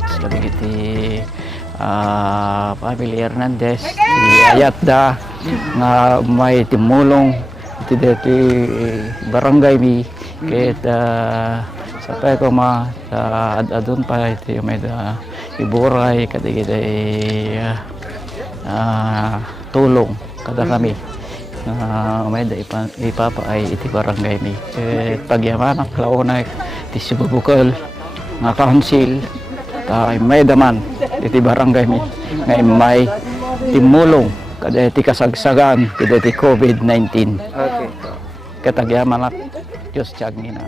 salamat sa iti family Hernandez, ayat da nga may timulong iti barangay mi ket sapay ko sa adun pa iti may iburay kadigiti tulong kada kami may da ipapaay iti barangay mi pagyamanak launay iti sibubukal nga council may daman iti barangay mi nga may timulong kada iti kasagsagan kada iti COVID-19 katagyaman Diyos tiyag nina.